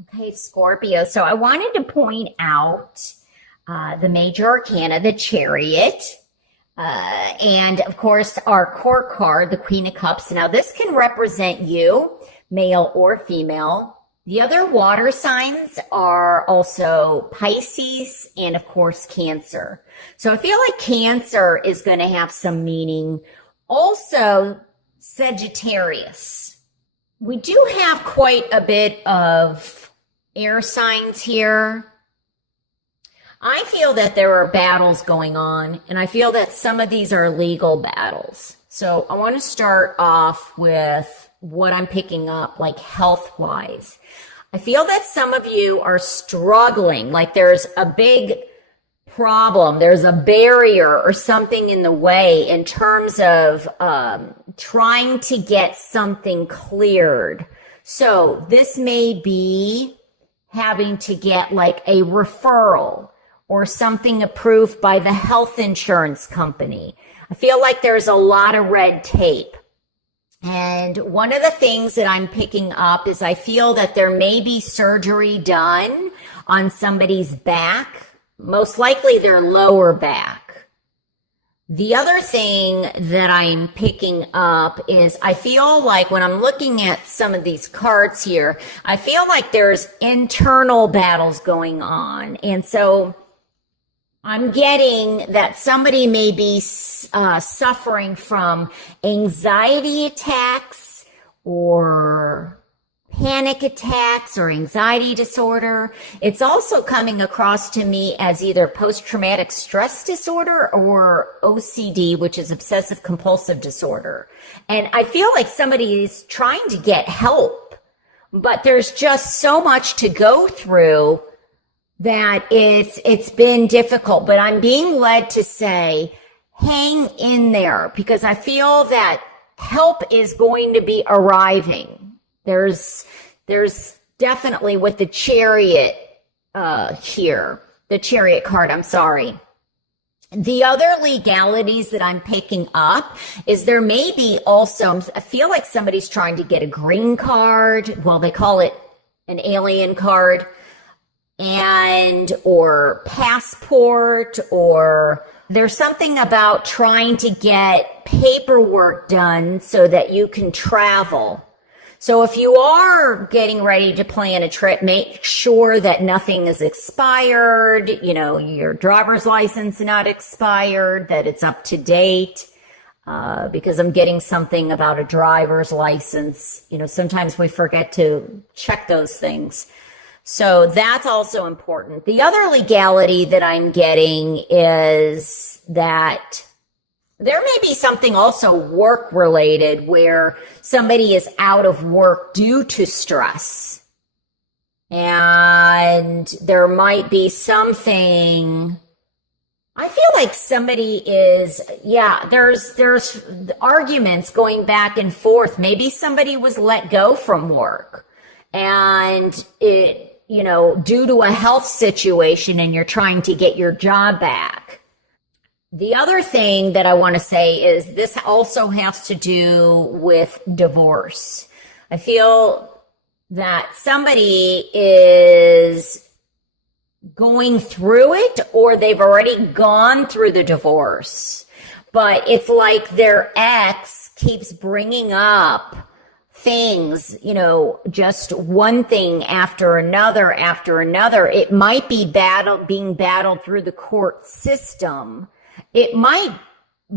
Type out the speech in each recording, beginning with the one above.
Okay, Scorpio. So I wanted to point out the major arcana, the Chariot, and of course our core card, the Queen of Cups. Now this can represent you, male or female. The other water signs are also Pisces and of course Cancer. So I feel like Cancer is going to have some meaning. Also Sagittarius. We do have quite a bit of air signs here. I feel that there are battles going on, and I feel that some of these are legal battles. So I want to start off with what I'm picking up, like health-wise. I feel that some of you are struggling, like there's a big problem, there's a barrier or something in the way in terms of trying to get something cleared. So this may be having to get like a referral or something approved by the health insurance company. I feel like there's a lot of red tape. And one of the things that I'm picking up is I feel that there may be surgery done on somebody's back, most likely their lower back. The other thing that I'm picking up is I feel like when I'm looking at some of these cards here, I feel like there's internal battles going on. And so I'm getting that somebody may be suffering from anxiety attacks or panic attacks or anxiety disorder. It's also coming across to me as either post-traumatic stress disorder or OCD, which is obsessive compulsive disorder. And I feel like somebody is trying to get help, but there's just so much to go through that it's been difficult. But I'm being led to say, hang in there, because I feel that help is going to be arriving. There's definitely with the Chariot here, the Chariot card, I'm sorry. The other legalities that I'm picking up is there may be also, I feel like somebody's trying to get a green card. Well, they call it an alien card, and or passport, or there's something about trying to get paperwork done so that you can travel. So if you are getting ready to plan a trip, make sure that nothing is expired, you know, your driver's license not expired, that it's up to date, because I'm getting something about a driver's license. You know, sometimes we forget to check those things. So that's also important. The other legality that I'm getting is that there may be something also work related where somebody is out of work due to stress. And there might be something, I feel like somebody is, there's arguments going back and forth. Maybe somebody was let go from work and it, you know, due to a health situation, and you're trying to get your job back. The other thing that I want to say is this also has to do with divorce. I feel that somebody is going through it, or they've already gone through the divorce, but it's like their ex keeps bringing up things, you know, just one thing after another after another. It might be being battled through the court system. It might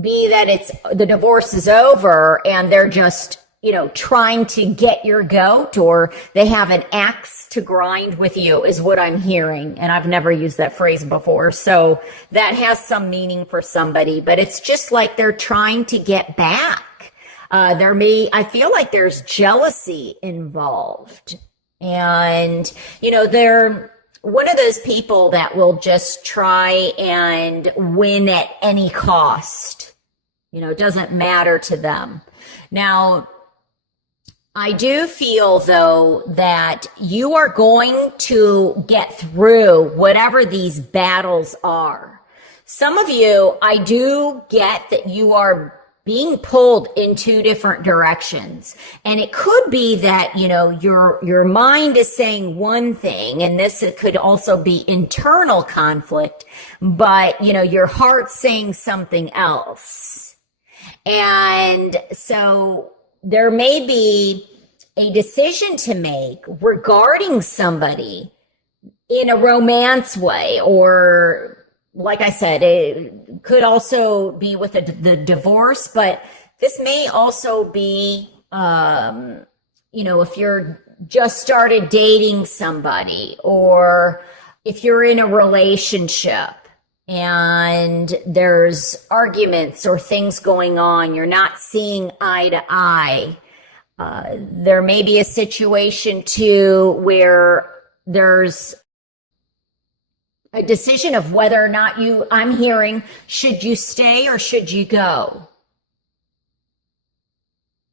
be that the divorce is over and they're just, you know, trying to get your goat, or they have an axe to grind with you, is what I'm hearing. And I've never used that phrase before. So that has some meaning for somebody, but it's just like they're trying to get back. I feel like there's jealousy involved. And, you know, they're one of those people that will just try and win at any cost. You know, it doesn't matter to them. Now, I do feel, though, that you are going to get through whatever these battles are. Some of you, I do get that you are being pulled in two different directions. And it could be that, your mind is saying one thing, and this could also be internal conflict, but, your heart's saying something else. And so there may be a decision to make regarding somebody in a romance way, or like I said, it could also be with the divorce, but this may also be, if you're just started dating somebody, or if you're in a relationship and there's arguments or things going on, you're not seeing eye to eye. There may be a situation too where there's a decision of whether or not I'm hearing, should you stay or should you go?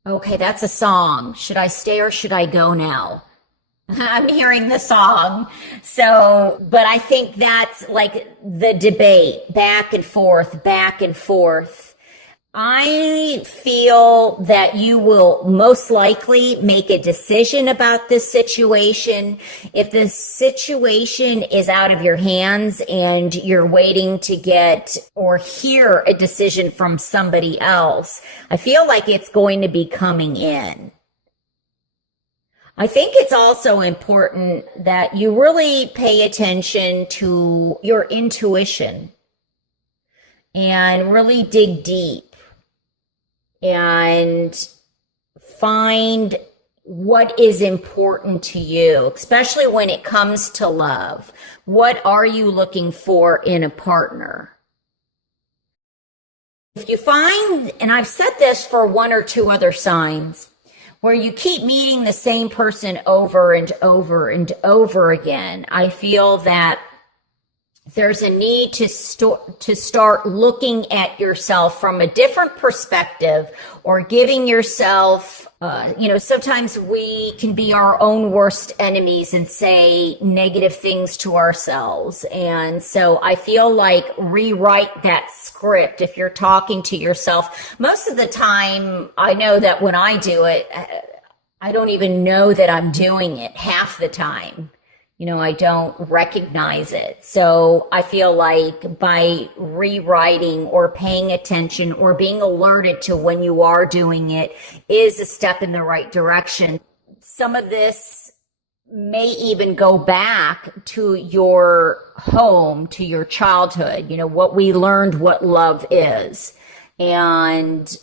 Okay, that's a song. Should I stay or should I go now? I'm hearing the song. So, but I think that's like the debate, back and forth, back and forth. I feel that you will most likely make a decision about this situation. If the situation is out of your hands and you're waiting to get or hear a decision from somebody else, I feel like it's going to be coming in. I think it's also important that you really pay attention to your intuition and really dig deep and find what is important to you, especially when it comes to love. What are you looking for in a partner? If you find, and I've said this for one or two other signs, where you keep meeting the same person over and over and over again, I feel that there's a need to start looking at yourself from a different perspective, or giving yourself, sometimes we can be our own worst enemies and say negative things to ourselves. And so I feel like rewrite that script. If you're talking to yourself, most of the time, I know that when I do it, I don't even know that I'm doing it half the time. I don't recognize it. So I feel like by rewriting or paying attention or being alerted to when you are doing it is a step in the right direction. Some of this may even go back to your home, to your childhood, what we learned what love is, and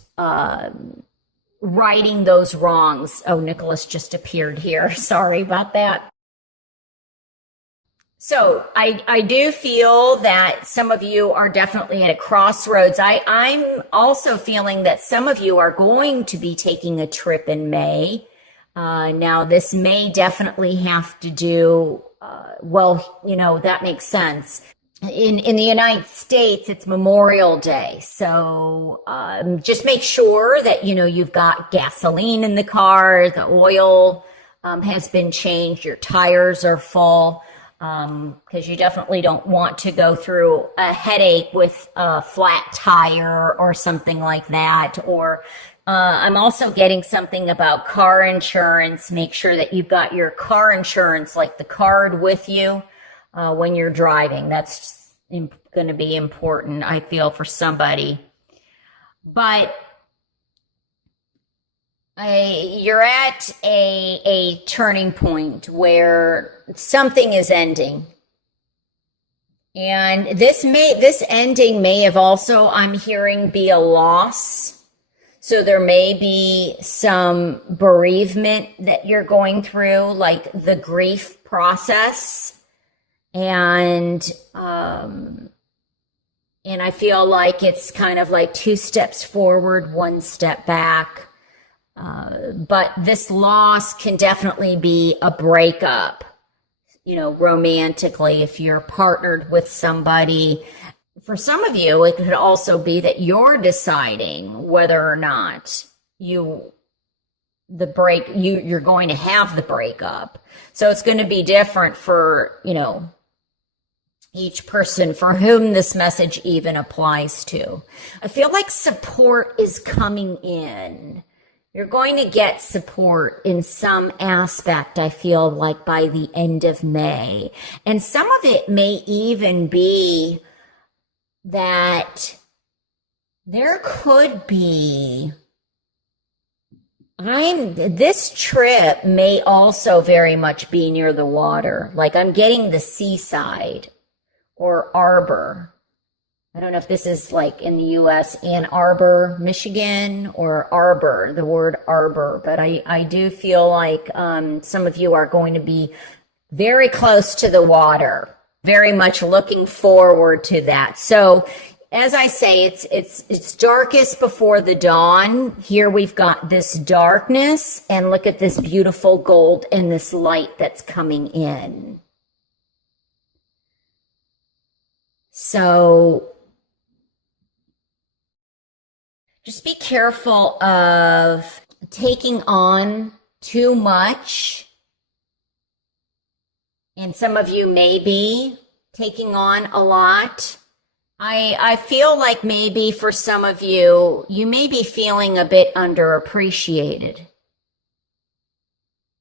righting those wrongs. Oh, Nicholas just appeared here. Sorry about that. So I do feel that some of you are definitely at a crossroads. I'm also feeling that some of you are going to be taking a trip in May. Now, this may definitely have to do, that makes sense. In the United States, it's Memorial Day. So just make sure that, you've got gasoline in the car, the oil has been changed, your tires are full. Because you definitely don't want to go through a headache with a flat tire or something like that. Or I'm also getting something about car insurance. Make sure that you've got your car insurance, like the card, with you when you're driving. That's going to be important, I feel, for somebody. But you're at a turning point where something is ending. And this ending may have also, I'm hearing, be a loss. So there may be some bereavement that you're going through, like the grief process. And I feel like it's kind of like 2 steps forward, 1 step back. But this loss can definitely be a breakup, romantically, if you're partnered with somebody. For some of you, it could also be that you're deciding whether or not you're going to have the breakup. So it's going to be different for, each person for whom this message even applies to. I feel like support is coming in. You're going to get support in some aspect, I feel like, by the end of May. And some of it may even be that there could be, this trip may also very much be near the water. Like I'm getting the seaside or Arbor. I don't know if this is like in the U.S., Ann Arbor, Michigan, or Arbor, the word Arbor. But I do feel like some of you are going to be very close to the water, very much looking forward to that. So as I say, it's darkest before the dawn. Here we've got this darkness, and look at this beautiful gold and this light that's coming in. So just be careful of taking on too much. And some of you may be taking on a lot. I feel like maybe for some of you, you may be feeling a bit underappreciated.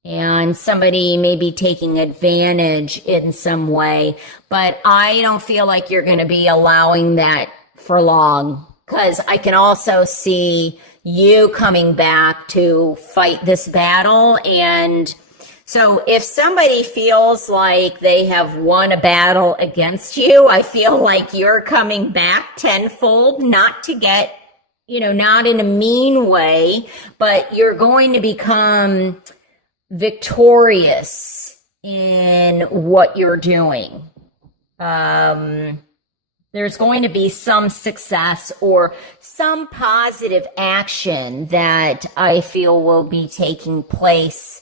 And somebody may be taking advantage in some way. But I don't feel like you're going to be allowing that for long. Because I can also see you coming back to fight this battle. And so if somebody feels like they have won a battle against you, I feel like you're coming back tenfold, not to get, not in a mean way, but you're going to become victorious in what you're doing. There's going to be some success or some positive action that I feel will be taking place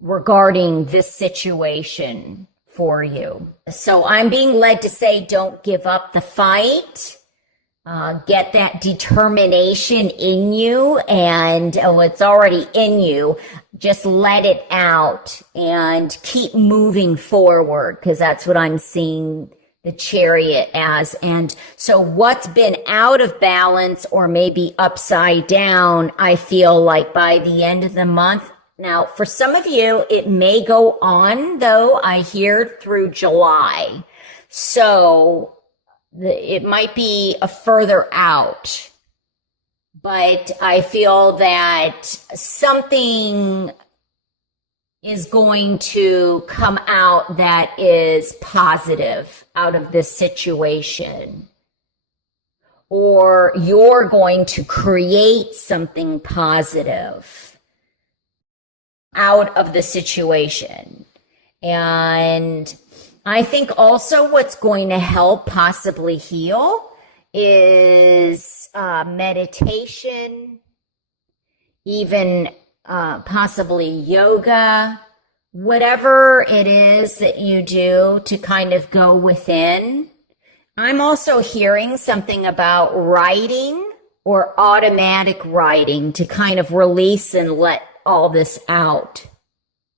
regarding this situation for you. So I'm being led to say, don't give up the fight. Get that determination in you, and it's already in you. Just let it out and keep moving forward, because that's what I'm seeing the Chariot as. And so what's been out of balance or maybe upside down, I feel like by the end of the month. Now, for some of you, it may go on, though, I hear through July. So it might be a further out. But I feel that something is going to come out that is positive out of this situation. Or you're going to create something positive out of the situation. And I think also what's going to help possibly heal is meditation, even possibly yoga, whatever it is that you do to kind of go within. I'm also hearing something about writing or automatic writing to kind of release and let all this out.